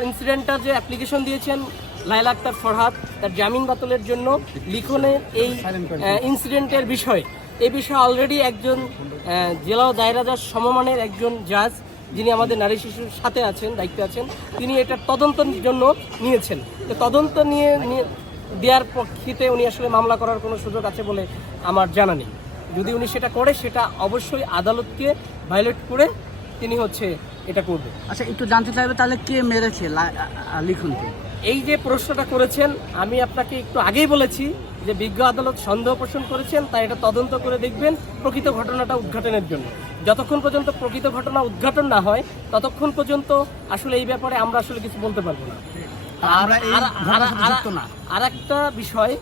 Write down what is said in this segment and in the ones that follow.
ইনসিডেন্টটা যে অ্যাপ্লিকেশন দিয়েছেন লাইলা আক্তার ফরহাদ, তার জামিন বাতিলের জন্য লিখনের এই ইনসিডেন্টের বিষয়ে। এই বিষয়ে অলরেডি একজন জেলা ও দায়রা সমমানের একজন জাজ যিনি আমাদের নারী শিশুর সাথে আছেন, দায়িত্বে আছেন, তিনি এটার তদন্তের জন্য নিয়েছেন। তো তদন্ত নিয়ে, নিয়ে- দেওয়ার পক্ষিতে উনি আসলে মামলা করার কোনো সুযোগ আছে বলে আমার জানা নেই। যদি উনি সেটা করে, সেটা অবশ্যই আদালতকে ভায়োলেট করে তিনি হচ্ছে এটা করবে। আচ্ছা একটু জানতে চাইবে তাহলে কে মেরেছে? লা- আ- আ- এই যে প্রশ্নটা করেছেন আমি আপনাকে একটু আগেই বলেছি যে বিজ্ঞ আদালত সন্দেহ পোষণ করেছেন তাই এটা তদন্ত করে দেখবেন প্রকৃত ঘটনাটা উদ্ঘাটনের জন্য। যতক্ষণ পর্যন্ত প্রকৃত ঘটনা উদ্ঘাটন না হয় ততক্ষণ পর্যন্ত আসলে এই ব্যাপারে আমরা আসলে কিছু বলতে পারব না। আর- আর- সাথে না। আর একটা বিষয়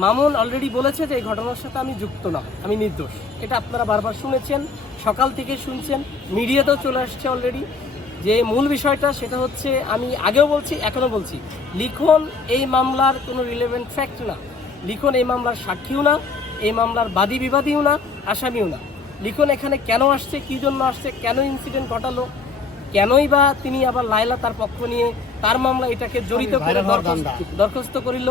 মামুন অলরেডি বলেছে যে এই ঘটনার সাথে আমি যুক্ত না আমি নির্দোষ। এটা আপনারা বারবার শুনেছেন সকাল থেকে শুনছেন মিডিয়াতেও চলে আসছে অলরেডি যে মূল বিষয়টা সেটা হচ্ছে আমি আগেও বলছি এখনও বলছি লিখন এই মামলার কোনো রিলেভেন্ট ফ্যাক্ট না। লিখন এই মামলার সাক্ষীও না এই মামলার বাদী বিবাদীও না আসামিও না। লিখন এখানে কেন আসছে কী জন্য আসছে কেন ইনসিডেন্ট ঘটালো কেনই বা তিনি আবার লায়লা তার পক্ষ নিয়ে তার মামলা এটাকে জড়িত করে দরখাস্ত করিল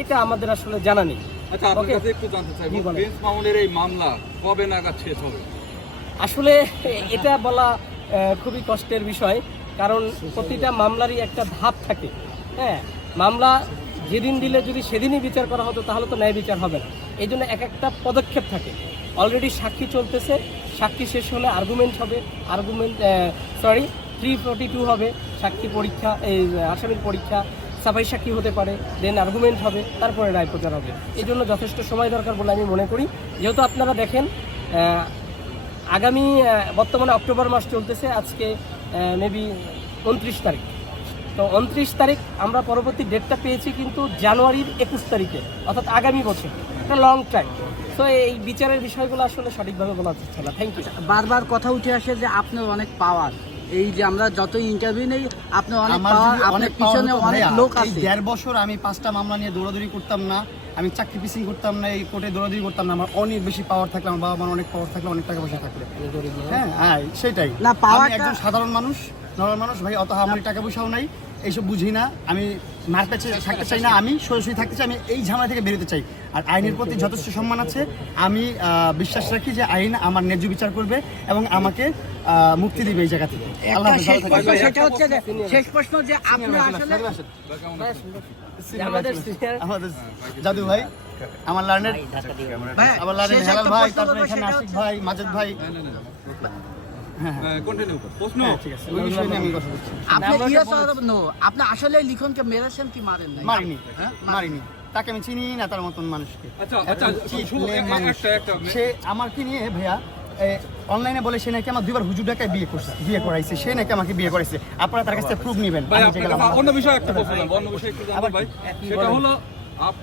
এটা আমাদের আসলে জানা নেই। আচ্ছা আপনার কাছে একটু জানতে চাইব প্রিন্স মামুনের এই মামলা কবে নাগাদ শেষ হবে? আসলে এটা বলা খুবই কষ্টের বিষয় কারণ প্রতিটা মামলারই একটা ধাপ থাকে হ্যাঁ? মামলা যেদিন দিলে যদি সেদিনই বিচার করা হতো তাহলে তো ন্যায় বিচার হবে না। এই জন্য এক একটা পদক্ষেপ থাকে। অলরেডি সাক্ষী চলতেছে সাক্ষী শেষ হলে আর্গুমেন্ট হবে argument sorry three forty two হবে সাক্ষী পরীক্ষা এই আসামির পরীক্ষা সাফাই সাক্ষী হতে পারে দেন আর্গুমেন্ট হবে, তারপরে রায় প্রচার হবে। এই জন্য যথেষ্ট সময় দরকার বলে আমি মনে করি। যেহেতু আপনারা দেখেন আগামী বর্তমানে অক্টোবর মাস চলতেছে, আজকে মেবি উনত্রিশ তারিখ। তো উনত্রিশ তারিখ আমরা পরবর্তী ডেটটা পেয়েছি কিন্তু জানুয়ারির একুশ তারিখে, অর্থাৎ আগামী বছর। একটা লং টাইম তো এই বিচারের বিষয়গুলো আসলে সঠিকভাবে বলা যাচ্ছে না। থ্যাংক ইউ বারবার কথা উঠে আসে যে আপনার অনেক পাওয়ার এই যে আমরা যত ইন্টারভিউ নেই আপনার অনেক পাওয়ার আপনার অনেক পিছনে অনেক লোক এই আছে। দেড় বছর আমি পাঁচটা মামলা নিয়ে দৌড়াদৌড়ি করতাম না আমি চাকরি পিসিং করতাম না এই কোর্টে দৌড়াদৌড়ি করতাম না। আমার অনেক বেশি পাওয়ার থাকলে আমার বাবা মার অনেক পাওয়ার থাকলে অনেক টাকা পয়সা থাকলে। হ্যাঁ হ্যাঁ সেটাই। না, পাওয়ার একজন সাধারণ মানুষ নর্মাল মানুষ ভাই অত আমার টাকা পয়সাও নাই। এইসব বুঝি না আমি মারতে চাই থাকতে চাই না আমি সরাসরি থাকতে চাই আমি এই ঝামেলা থেকে বেরোতে চাই আর আইনের প্রতি যথেষ্ট সম্মান আছে আমি বিশ্বাস রাখি যে আইন আমার ন্যায্য বিচার করবে এবং আমাকে মুক্তি দিবে এই জায়গা থেকে আল্লাহ শেষ প্রশ্ন সেটা হচ্ছে যে শেষ প্রশ্ন যে আপনি আসলে আমাদের আমাদের জাদু ভাই আমার লার্নের ভাই, আমার লার্নের হেলাল ভাই তারপরে এখানে আশিক ভাই মাজেদ ভাই কন্টিনিউ প্রশ্ন? ঠিক আছে ওই বিষয় নিয়ে আমি কথা বলছি। আপনি আমরা তো বলেছি। নো আপনি আসলে লিখনকে মেরেছেন কি মারেন নাই? মারিনি? মারিনি। তাকে আমি চিনি না তার মতন মানুষকে। আচ্ছা, আচ্ছা, সে আমার কি নিয়ে ভাইয়া অনলাইনে বলে সে নাকি আমার দুইবার হুজুর ডাকায় বিয়ে করছে বিয়ে করাইছে। সে নাকি আমাকে বিয়ে করাইছে। আপনারা তার কাছে প্রুফ নেবেন। অন্য বিষয় একটা প্রশ্ন অন্য বিষয় একটু ভাই। সেটা হলো